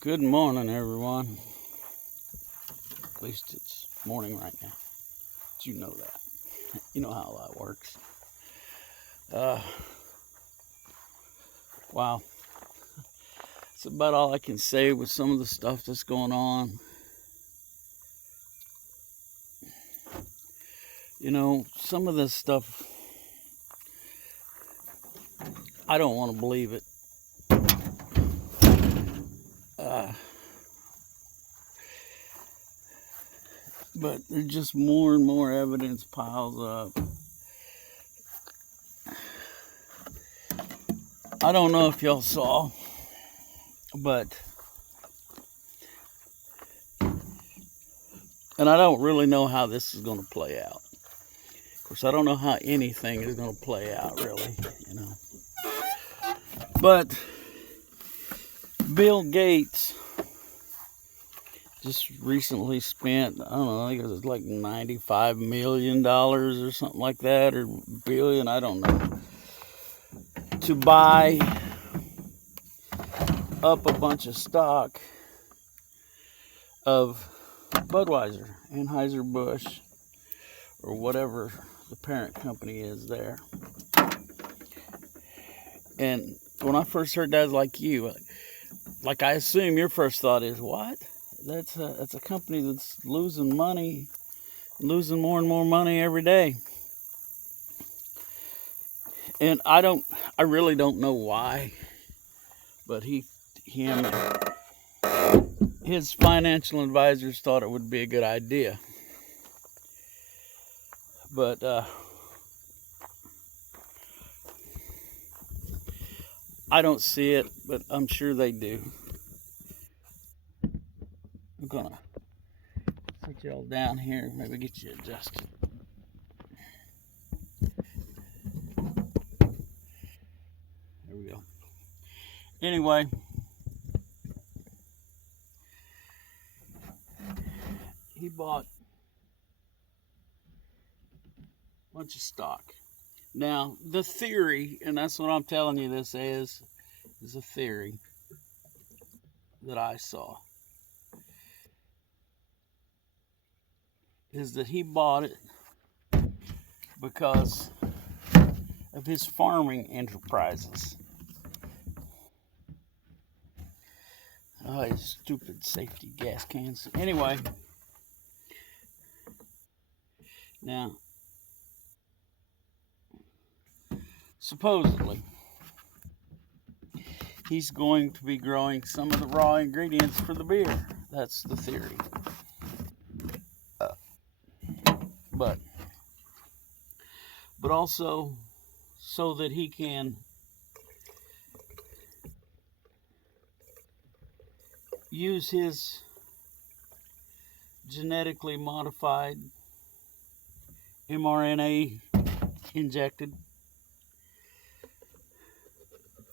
Good morning, everyone. At least it's morning right now. But you know that. You know how that works. Uh, wow. That's about all I can say with some of the stuff that's going on. You know, some of this stuff, I don't want to believe it. But there's just more and more evidence piles up. I don't know if y'all saw, but, and I don't really know how this is going to play out. Of course, I don't know how anything is going to play out, really, you know. But Bill Gates just recently spent, I don't know, I think it was like $95 million or something like that, or billion, I don't know, to buy up a bunch of stock of Budweiser, Anheuser-Busch, or whatever the parent company is there. And when I first heard that, like you, like I assume your first thought is, what? That's a company that's losing money, losing more and more money every day. And I really don't know why, but his financial advisors thought it would be a good idea. But I don't see it, but I'm sure they do. I'm gonna put y'all down here, maybe get you adjusted. There we go. Anyway, he bought a bunch of stock. Now, the theory, and that's what I'm telling you this is a theory that I saw, is that he bought it because of his farming enterprises. Oh, his stupid safety gas cans. Anyway, now, supposedly, he's going to be growing some of the raw ingredients for the beer. That's the theory. But also so that he can use his genetically modified mRNA injected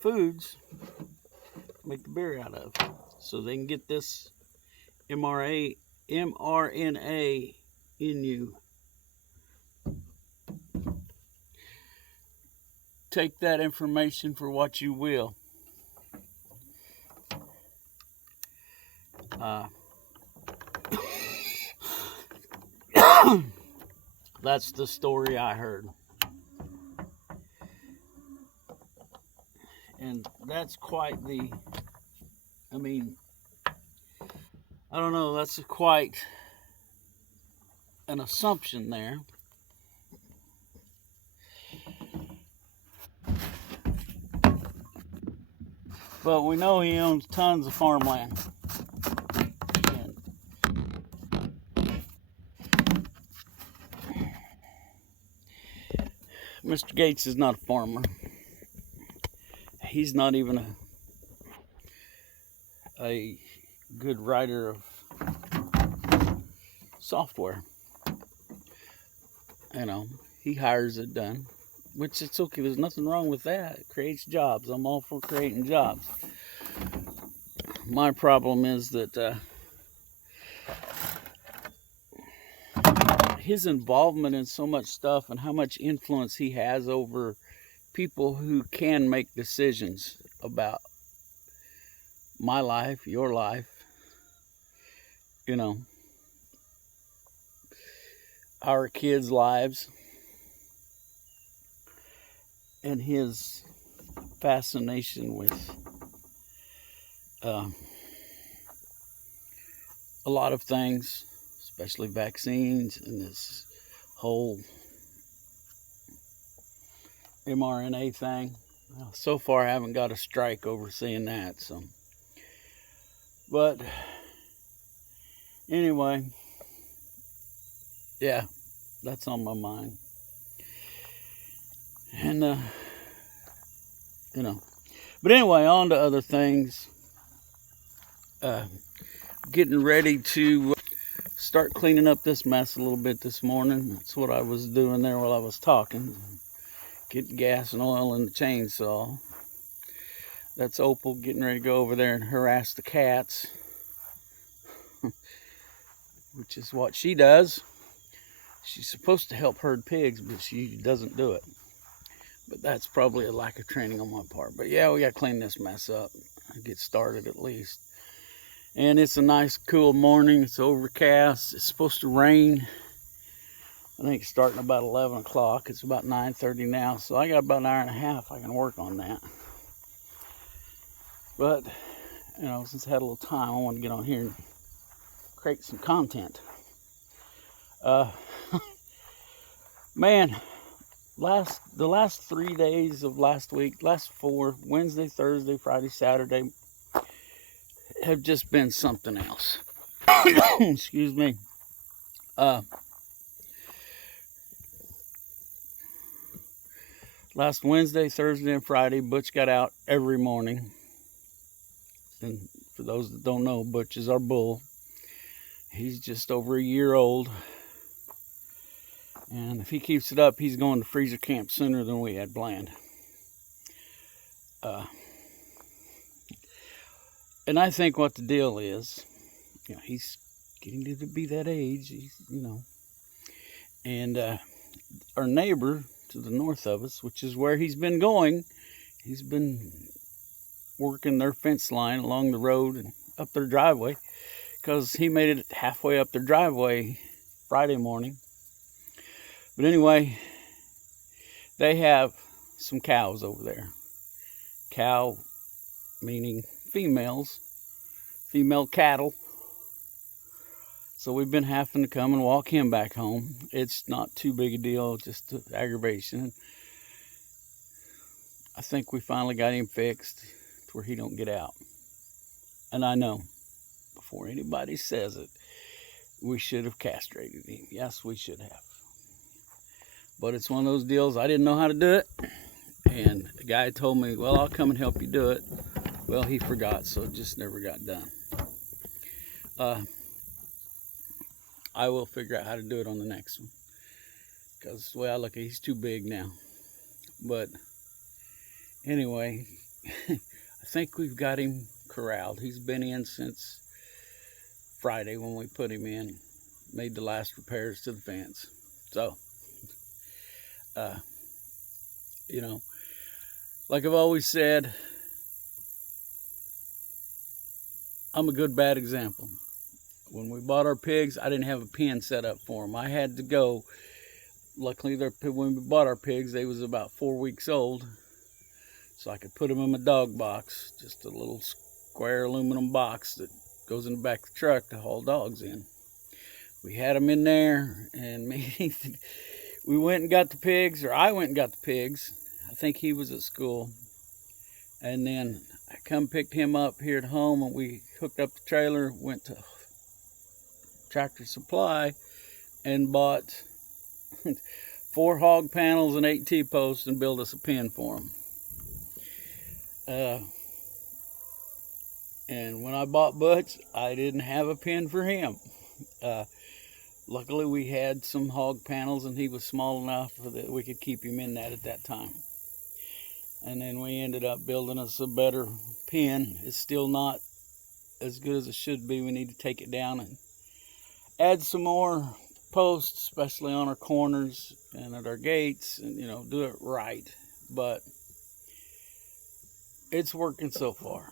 foods to make the beer out of, so they can get this mRNA in you. Take that information for what you will. That's the story I heard. And that's quite the, I mean, I don't know, that's quite an assumption there. But we know he owns tons of farmland. And Mr. Gates is not a farmer. He's not even a good writer of software. You know, he hires it done, which it's okay. There's nothing wrong with that. It creates jobs. I'm all for creating jobs. My problem is that his involvement in so much stuff and how much influence he has over people who can make decisions about my life, your life, you know, our kids' lives, and his fascination with uh, a lot of things, especially vaccines and this whole mRNA thing. Well, so far, I haven't got a strike over seeing that. So, but anyway, yeah, that's on my mind. And you know, but anyway, on to other things. Getting ready to start cleaning up this mess a little bit this morning. That's what I was doing there while I was talking. Getting gas and oil in the chainsaw. That's Opal getting ready to go over there and harass the cats, which is what she does. She's supposed to help herd pigs, but she doesn't do it. But that's probably a lack of training on my part. But yeah, we got to clean this mess up and get started at least. And it's a nice cool morning. It's overcast. It's supposed to rain. I think it's starting about 11 o'clock. It's about 9:30 now. So I got about an hour and a half I can work on that. But, you know, since I had a little time, I want to get on here and create some content. Man, the last 3 days of last week, last 4, Wednesday, Thursday, Friday, Saturday, have just been something else. Excuse me. Last Wednesday, Thursday, and Friday, Butch got out every morning. And for those that don't know, Butch is our bull. He's just over a year old. And if he keeps it up, he's going to freezer camp sooner than we had planned. And I think what the deal is, you know, he's getting to be that age, you know. And our neighbor to the north of us, which is where he's been going, he's been working their fence line along the road and up their driveway, because he made it halfway up their driveway Friday morning. But anyway, they have some cows over there. Cow meaning females, female cattle. So we've been having to come and walk him back home. It's not too big a deal, just aggravation. I think we finally got him fixed to where he don't get out. And I know, before anybody says it, we should have castrated him. Yes, we should have. But it's one of those deals, I didn't know how to do it. And the guy told me, well, I'll come and help you do it. Well, he forgot, so it just never got done. I will figure out how to do it on the next one. Because the way I look at it, he's too big now. But anyway, I think we've got him corralled. He's been in since Friday when we put him in. Made the last repairs to the fence. So, you know, like I've always said, I'm a good bad example. When we bought our pigs, I didn't have a pen set up for them. I had to go. Luckily, when we bought our pigs, they was about 4 weeks old. So I could put them in my dog box, just a little square aluminum box that goes in the back of the truck to haul dogs in. We had them in there, and we went and got the pigs, or I went and got the pigs. I think he was at school. And then I come picked him up here at home, and we hooked up the trailer, went to Tractor Supply, and bought 4 hog panels and 8 T-posts and built us a pen for them. And when I bought Butch, I didn't have a pen for him. Luckily, we had some hog panels, and he was small enough that we could keep him in that at that time. And then we ended up building us a better pen. It's still not as good as it should be. We need to take it down and add some more posts, especially on our corners and at our gates, and, you know, do it right. But it's working so far.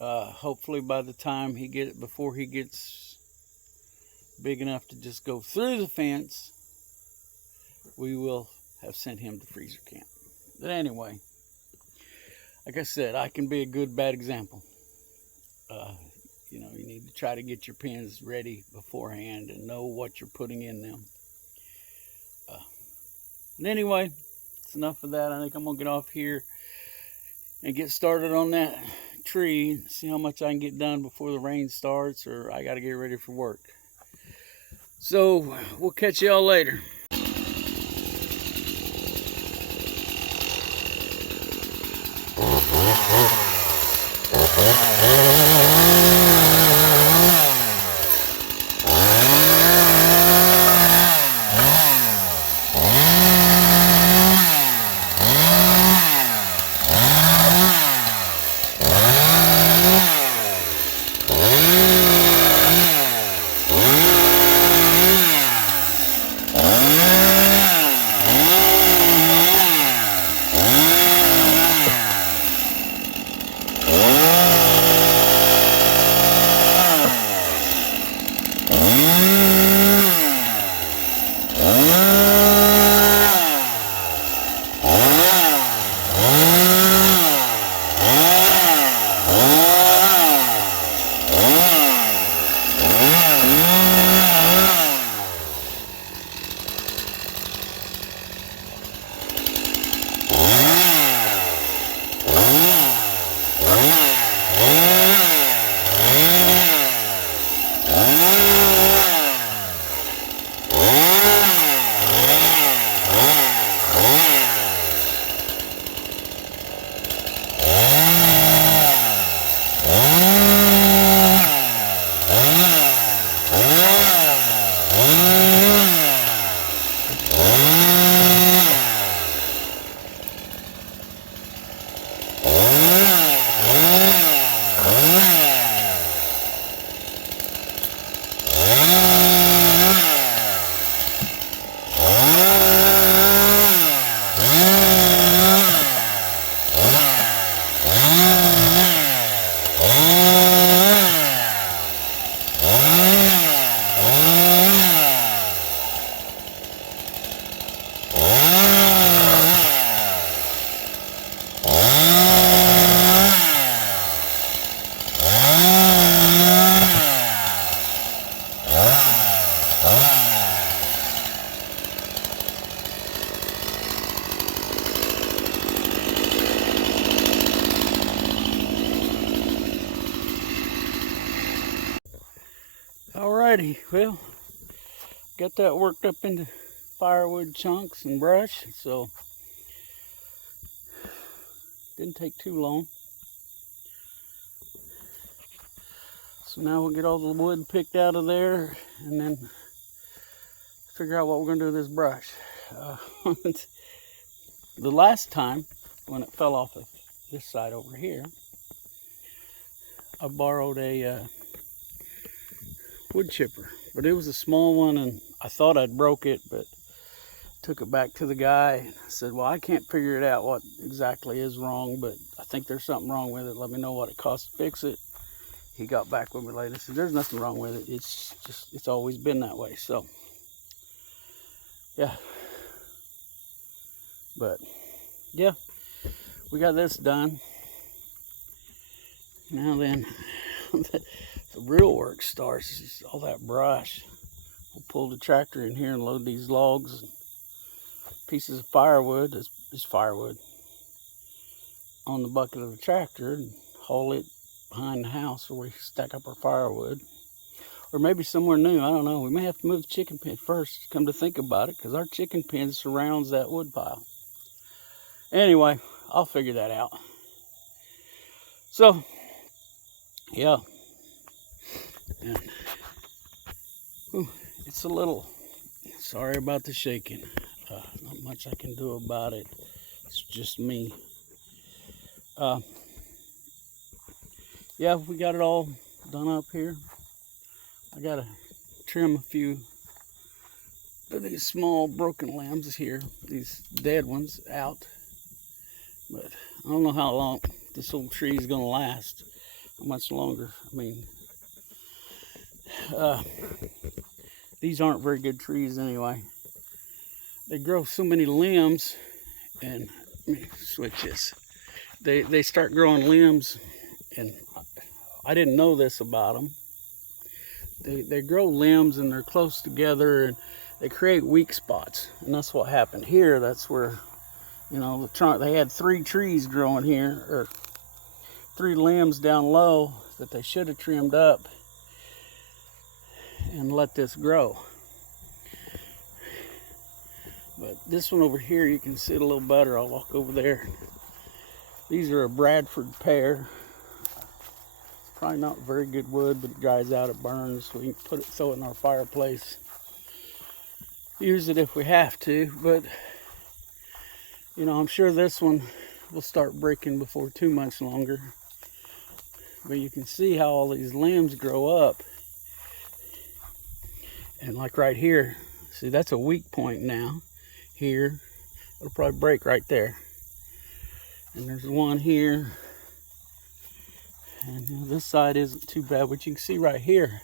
Hopefully by the time before he gets big enough to just go through the fence, we will have sent him to freezer camp. But anyway, like I said, I can be a good, bad example. You need to try to get your pens ready beforehand and know what you're putting in them. But anyway, it's enough of that. I think I'm going to get off here and get started on that tree, see how much I can get done before the rain starts, or I got to get ready for work. So we'll catch y'all later. Alrighty, well, got that worked up into firewood chunks and brush, so didn't take too long. So now we'll get all the wood picked out of there and then figure out what we're going to do with this brush. The last time when it fell off of this side over here, I borrowed a wood chipper, but it was a small one and I thought I'd broke it, but took it back to the guy and I said, well, I can't figure it out what exactly is wrong, but I think there's something wrong with it. Let me know what it costs to fix it. He got back with me later and said, there's nothing wrong with it. It's always been that way. So yeah, but yeah, we got this done. Now then, the real work starts. It's all that brush. We'll pull the tractor in here and load these logs and pieces of firewood, this firewood, on the bucket of the tractor and haul it behind the house where we stack up our firewood. Or maybe somewhere new, I don't know. We may have to move the chicken pen first, come to think about it, because our chicken pen surrounds that wood pile. Anyway, I'll figure that out. So, yeah. And, it's a little, sorry about the shaking. Not much I can do about it. It's just me. Yeah, we got it all done up here. I gotta trim a few of these small broken limbs here, these dead ones, out. But I don't know how long this old tree is gonna last. much longer. I mean, these aren't very good trees anyway. They grow so many limbs, and let me switch this. They start growing limbs, and I didn't know this about them. They grow limbs and they're close together, and they create weak spots. And that's what happened here. That's where, you know, the trunk, they had 3 trees growing here, or 3 limbs down low that they should have trimmed up and let this grow. But this one over here, you can see it a little better. I'll walk over there. These are a Bradford pear. It's probably not very good wood, but it dries out, it burns. We can throw it in our fireplace. Use it if we have to, but you know, I'm sure this one will start breaking before too much longer. But you can see how all these limbs grow up. And like right here, see, that's a weak point now. Here, it'll probably break right there. And there's one here. And you know, this side isn't too bad, but you can see right here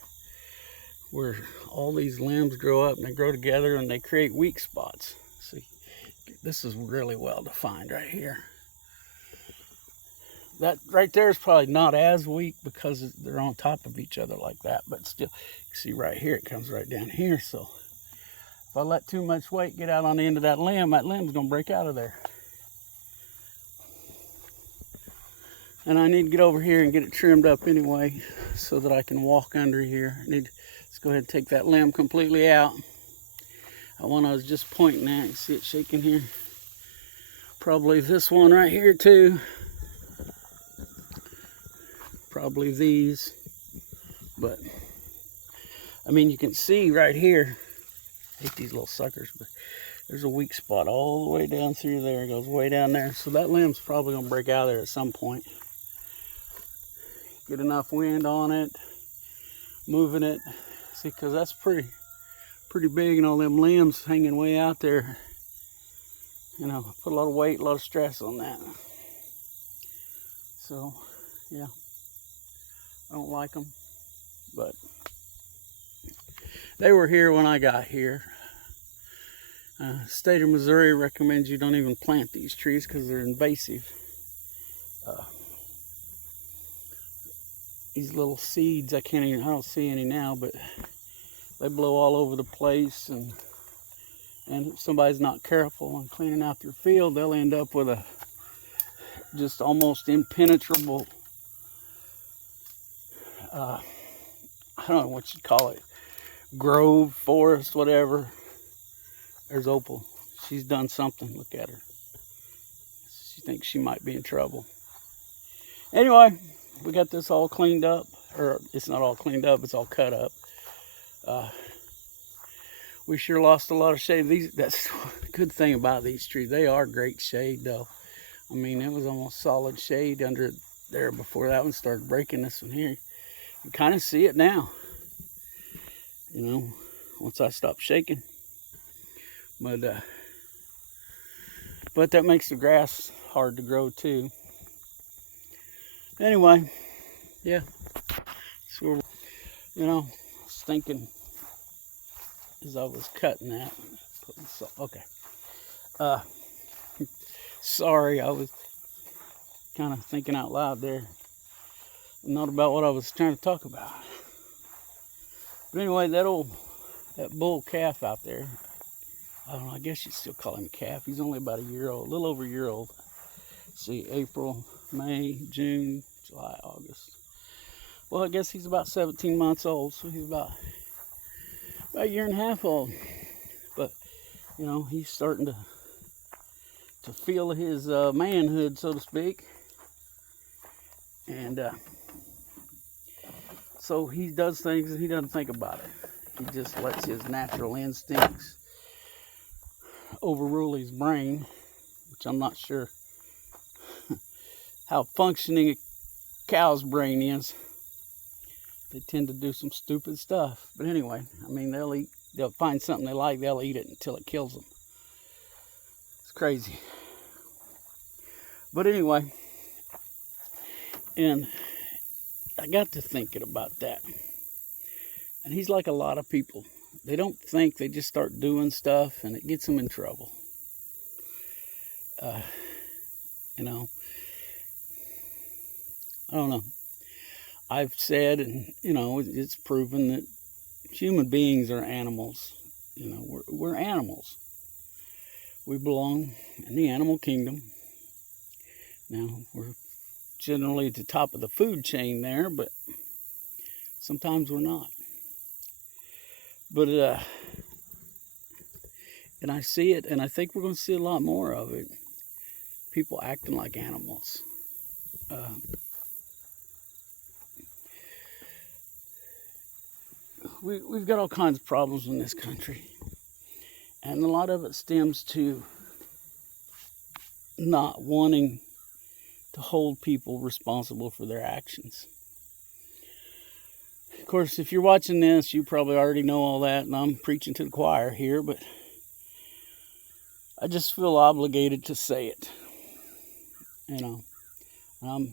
where all these limbs grow up and they grow together and they create weak spots. See, this is really well defined right here. That right there is probably not as weak because they're on top of each other like that, but still, you see right here, it comes right down here. So if I let too much weight get out on the end of that limb's gonna break out of there. And I need to get over here and get it trimmed up anyway so that I can walk under here. Let's go ahead and take that limb completely out. That one I was just pointing at, you see it shaking here. Probably this one right here too. Probably these. But, I mean, you can see right here, I hate these little suckers, but there's a weak spot all the way down through there. It goes way down there. So that limb's probably gonna break out of there at some point. Get enough wind on it, moving it. See, because that's pretty big, and all them limbs hanging way out there. You know, put a lot of weight, a lot of stress on that. So, yeah, I don't like them, but they were here when I got here. State of Missouri recommends you don't even plant these trees because they're invasive. These little seeds, I don't see any now, but they blow all over the place, and if somebody's not careful and cleaning out their field, they'll end up with a just almost impenetrable, I don't know what you'd call it, grove, forest, whatever. There's Opal. She's done something. Look at her. She thinks she might be in trouble. Anyway, we got this all cleaned up. Or it's not all cleaned up, it's all cut up. We sure lost a lot of shade. That's the good thing about these trees. They are great shade though. I mean, it was almost solid shade under there before that one started breaking. This one here, you can kind of see it now. You know, once I stop shaking. But that makes the grass hard to grow too. Anyway, yeah. So, you know, I was thinking as I was cutting that. Okay. Sorry, I was kind of thinking out loud there. Not about what I was trying to talk about. But anyway, that bull calf out there, I don't know, I guess you'd still call him a calf. He's only about a year old, a little over a year old. Let's see, April, May, June, July, August. Well, I guess he's about 17 months old, so he's about a year and a half old. But, you know, he's starting to feel his manhood, so to speak. And so he does things and he doesn't think about it. He just lets his natural instincts overrule his brain, which I'm not sure how functioning a cow's brain is. They tend to do some stupid stuff. But anyway, I mean, they'll find something they like, they'll eat it until it kills them. It's crazy. But anyway, and I got to thinking about that. And he's like a lot of people. They don't think, they just start doing stuff, and it gets them in trouble. You know, I don't know. I've said, and you know, it's proven that human beings are animals. You know, we're animals. We belong in the animal kingdom. Now, we're generally at the top of the food chain there, but sometimes we're not. But, and I see it, and I think we're going to see a lot more of it. People acting like animals. We've got all kinds of problems in this country. And a lot of it stems to not wanting to hold people responsible for their actions. Of course, if you're watching this, you probably already know all that, and I'm preaching to the choir here, but I just feel obligated to say it. You know,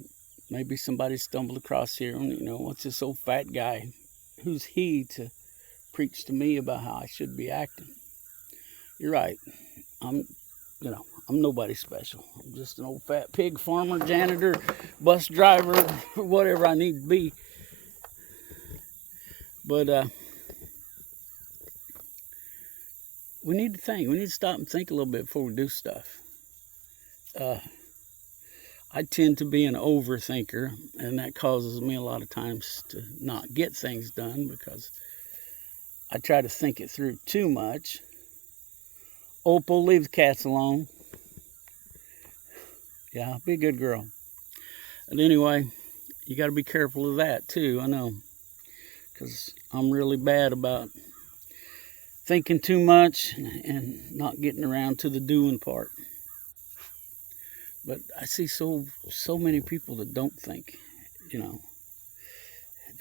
maybe somebody stumbled across here and, you know, what's this old fat guy? Who's he to preach to me about how I should be acting? You're right. I'm nobody special. I'm just an old fat pig farmer, janitor, bus driver, whatever I need to be. But we need to think. We need to stop and think a little bit before we do stuff. I tend to be an overthinker, and that causes me a lot of times to not get things done because I try to think it through too much. Opal, leave the cats alone. Yeah, be a good girl. And anyway, you got to be careful of that too, I know. Because I'm really bad about thinking too much and not getting around to the doing part. But I see so many people that don't think, you know.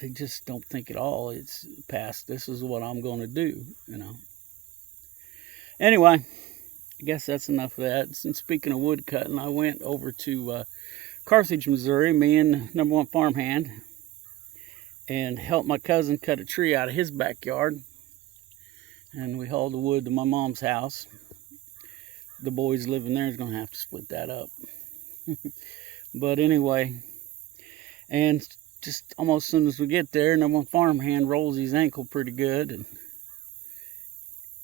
They just don't think at all. It's past, this is what I'm going to do, you know. Anyway, I guess that's enough of that. And speaking of wood cutting, I went over to Carthage, Missouri, me and number one farmhand, and helped my cousin cut a tree out of his backyard. And we hauled the wood to my mom's house. The boys living there is going to have to split that up. But anyway, and just almost as soon as we get there, number one farmhand rolls his ankle pretty good. And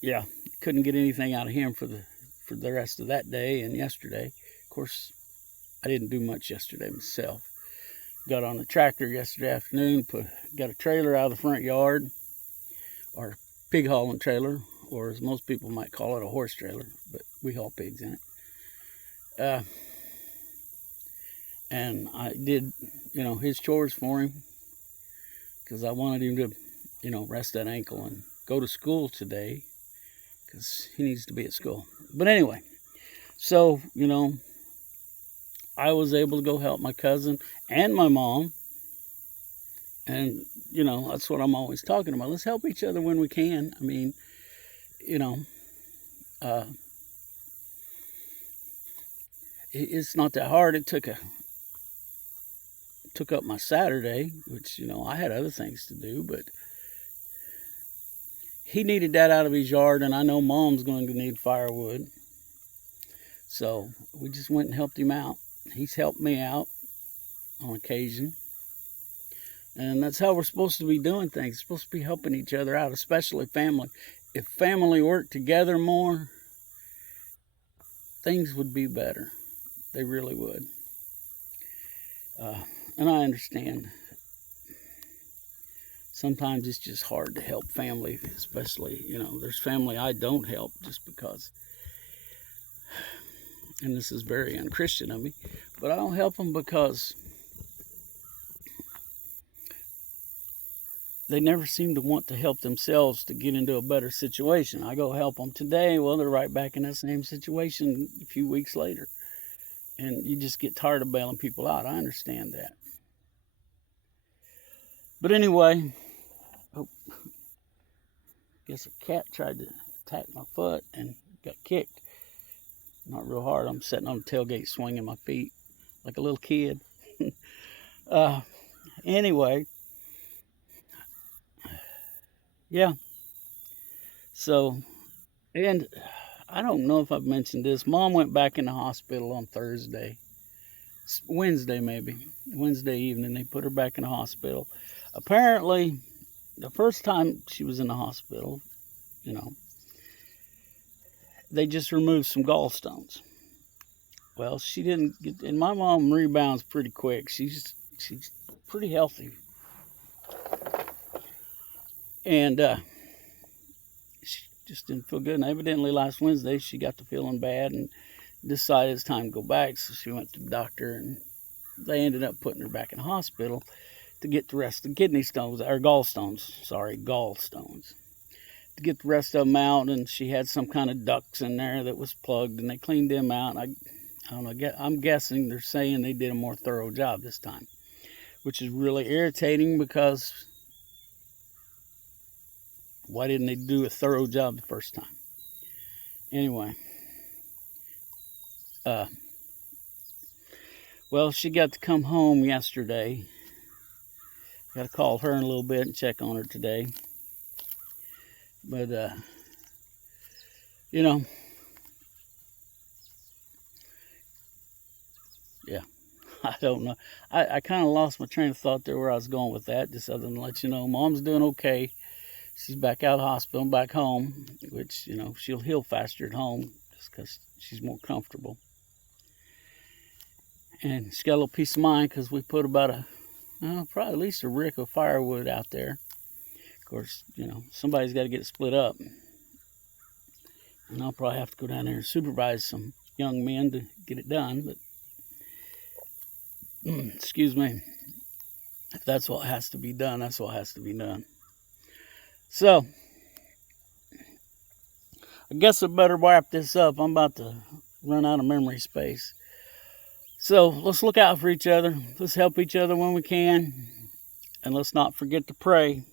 yeah, couldn't get anything out of him for the rest of that day and yesterday. Of course, I didn't do much yesterday myself. Got on the tractor yesterday afternoon, got a trailer out of the front yard, or pig hauling trailer, or as most people might call it, a horse trailer, but we haul pigs in it. And I did, you know, his chores for him because I wanted him to, you know, rest that ankle and go to school today because he needs to be at school. But anyway, so, you know, I was able to go help my cousin and my mom. And, you know, that's what I'm always talking about. Let's help each other when we can. I mean, you know, it's not that hard. It took up my Saturday, which, you know, I had other things to do, but he needed that out of his yard, and I know Mom's going to need firewood. So we just went and helped him out. He's helped me out on occasion. And that's how we're supposed to be doing things. We're supposed to be helping each other out, especially family. If family worked together more, things would be better. They really would. And I understand. Sometimes it's just hard to help family, especially, you know, there's family I don't help just because, and this is very unchristian of me, but I don't help them because they never seem to want to help themselves to get into a better situation. I go help them today, well, they're right back in that same situation a few weeks later. And you just get tired of bailing people out. I understand that. But anyway, guess a cat tried to attack my foot and got kicked. Not real hard. I'm sitting on the tailgate swinging my feet like a little kid. Anyway, yeah. So, and I don't know if I've mentioned this. Mom went back in the hospital on Thursday. Wednesday, maybe. Wednesday evening, they put her back in the hospital. Apparently, the first time she was in the hospital, you know, they just removed some gallstones. Well, she didn't get, and my mom rebounds pretty quick. She's pretty healthy. And she just didn't feel good. And evidently last Wednesday she got to feeling bad and decided it's time to go back. So she went to the doctor, and they ended up putting her back in the hospital to get the rest of the kidney stones, or gallstones, to get the rest of them out. And she had some kind of ducts in there that was plugged, and they cleaned them out. I don't know, I'm guessing they're saying they did a more thorough job this time, which is really irritating because why didn't they do a thorough job the first time? Anyway, well, she got to come home yesterday. Got to call her in a little bit and check on her today. But, you know, yeah, I don't know. I kind of lost my train of thought there where I was going with that, just other than to let you know, Mom's doing okay. She's back out of the hospital, back home, which, you know, she'll heal faster at home just because she's more comfortable. And she got a little peace of mind because we put about probably at least a rick of firewood out there. Of course, you know, somebody's got to get it split up. And I'll probably have to go down there and supervise some young men to get it done. But, excuse me, if that's what has to be done, that's what has to be done. So, I guess I better wrap this up. I'm about to run out of memory space. So, let's look out for each other. Let's help each other when we can. And let's not forget to pray.